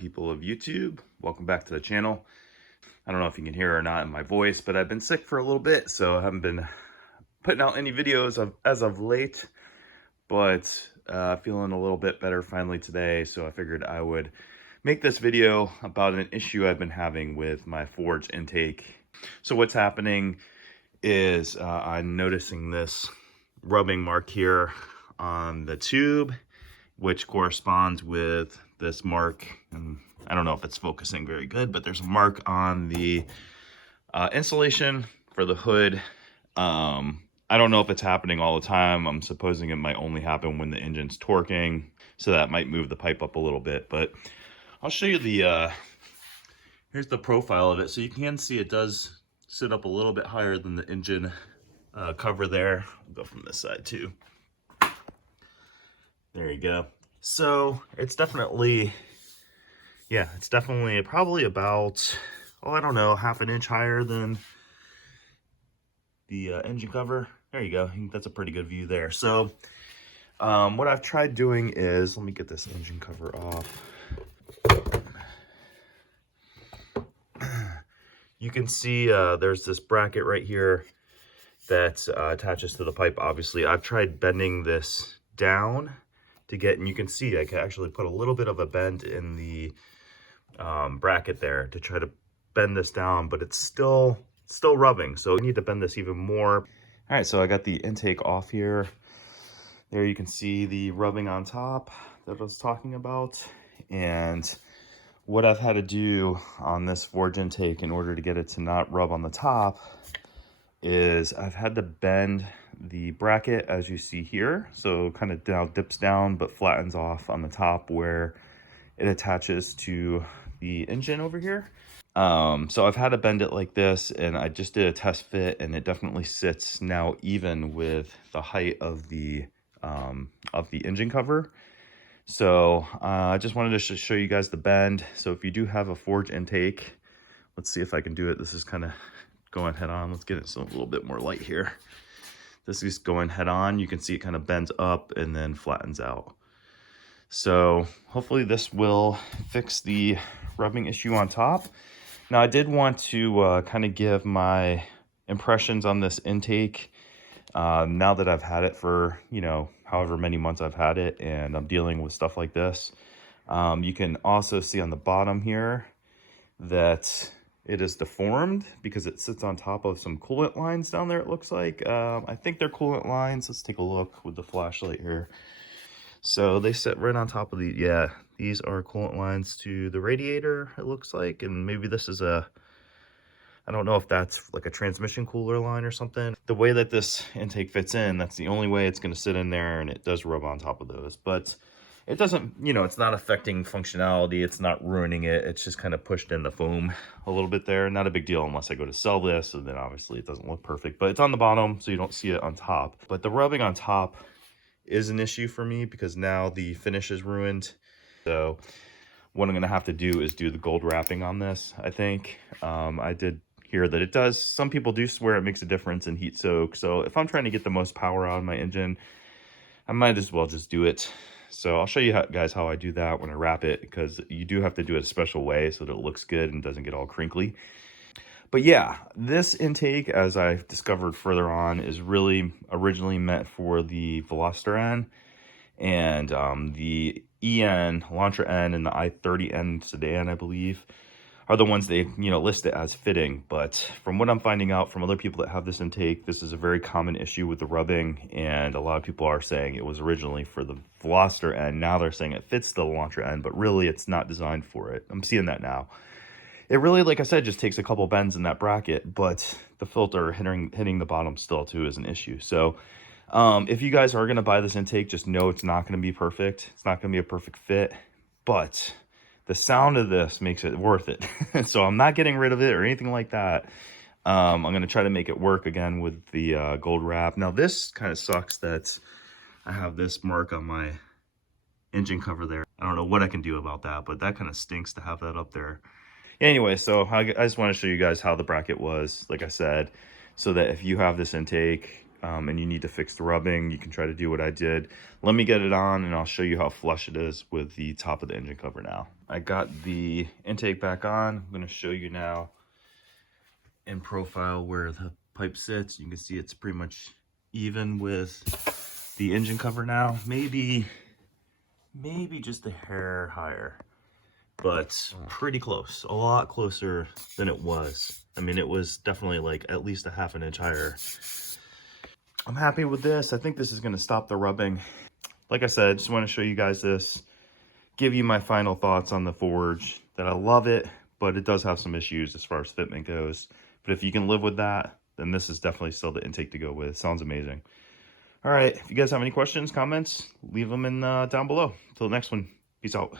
people of YouTube? Welcome back to the channel. I don't know if you can hear or not in my voice, but I've been sick for a little bit, so I haven't been putting out any videos as of late, but feeling a little bit better finally today, so I figured I would make this video about an issue I've been having with my forge intake. So what's happening is I'm noticing this rubbing mark here on the tube, which corresponds with this mark, and I don't know if it's focusing very good, but there's a mark on the insulation for the hood. I don't know if it's happening all the time. I'm supposing it might only happen when the engine's torquing, so that might move the pipe up a little bit, but I'll show you the here's the profile of it, so you can see it does sit up a little bit higher than the engine cover there. I'll go from this side too. There you go. So it's definitely, yeah, it's definitely probably about, oh, I don't know, half an inch higher than the engine cover. There you go. I think that's a pretty good view there. So what I've tried doing is, let me get this engine cover off. You can see there's this bracket right here that attaches to the pipe. Obviously, I've tried bending this down to get, and you can see I can actually put a little bit of a bend in the bracket there to try to bend this down, but it's still rubbing, so I need to bend this even more. All right, so I got the intake off here. There you can see the rubbing on top that I was talking about, and what I've had to do on this forge intake in order to get it to not rub on the top is I've had to bend the bracket, as you see here, so kind of now dips down but flattens off on the top where it attaches to the engine over here. So I've had to bend it like this, and I just did a test fit, and it definitely sits now even with the height of the engine cover. So I just wanted to show you guys the bend. So if you do have a forge intake, let's see if I can do it. This is kind of going head on. Let's get it so a little bit more light here. This is going head on. You can see it kind of bends up and then flattens out. So hopefully this will fix the rubbing issue on top. Now I did want to kind of give my impressions on this intake now that I've had it for, you know, however many months I've had it, and I'm dealing with stuff like this. You can also see on the bottom here that it is deformed because it sits on top of some coolant lines down there, it looks like. I think they're coolant lines. Let's take a look with the flashlight here. So they sit right on top of the, yeah, these are coolant lines to the radiator, it looks like. And maybe this is a, I don't know if that's like a transmission cooler line or something. The way that this intake fits in, that's the only way it's going to sit in there, and it does rub on top of those. But it doesn't, you know, it's not affecting functionality. It's not ruining it. It's just kind of pushed in the foam a little bit there. Not a big deal unless I go to sell this, and then obviously it doesn't look perfect. But it's on the bottom, so you don't see it on top. But the rubbing on top is an issue for me because now the finish is ruined. So what I'm going to have to do is do the gold wrapping on this, I think. I did hear that it does. Some people do swear it makes a difference in heat soak. So if I'm trying to get the most power out of my engine, I might as well just do it. So I'll show you guys how I do that when I wrap it, because you do have to do it a special way so that it looks good and doesn't get all crinkly. But yeah, this intake, as I've discovered further on, is really originally meant for the Veloster N, and the EN, Elantra N, and the i30N sedan, I believe, are the ones they, you know, list it as fitting. But from what I'm finding out from other people that have this intake, this is a very common issue with the rubbing, and a lot of people are saying it was originally for the Veloster N. Now they're saying it fits the Elantra N, but really it's not designed for it. I'm seeing that now. It really, like I said, just takes a couple bends in that bracket, but the filter hitting the bottom still too is an issue. So if you guys are going to buy this intake, just know it's not going to be perfect. It's not going to be a perfect fit, but the sound of this makes it worth it. So I'm not getting rid of it or anything like that. I'm going to try to make it work again with the gold wrap. Now this kind of sucks that I have this mark on my engine cover there. I don't know what I can do about that, but that kind of stinks to have that up there. Anyway, so I just want to show you guys how the bracket was, like I said, so that if you have this intake, and you need to fix the rubbing, you can try to do what I did. Let me get it on and I'll show you how flush it is with the top of the engine cover now. I got the intake back on. I'm going to show you now in profile where the pipe sits. You can see it's pretty much even with the engine cover now. Maybe just a hair higher, but pretty close. A lot closer than it was. I mean, it was definitely like at least a ½ inch higher. I'm happy with this. I think this is going to stop the rubbing. Like I said, just want to show you guys this, give you my final thoughts on the Forge, that I love it, but it does have some issues as far as fitment goes. But if you can live with that, then this is definitely still the intake to go with. Sounds amazing. All right, if you guys have any questions, comments, leave them in down below. Till the next one, peace out.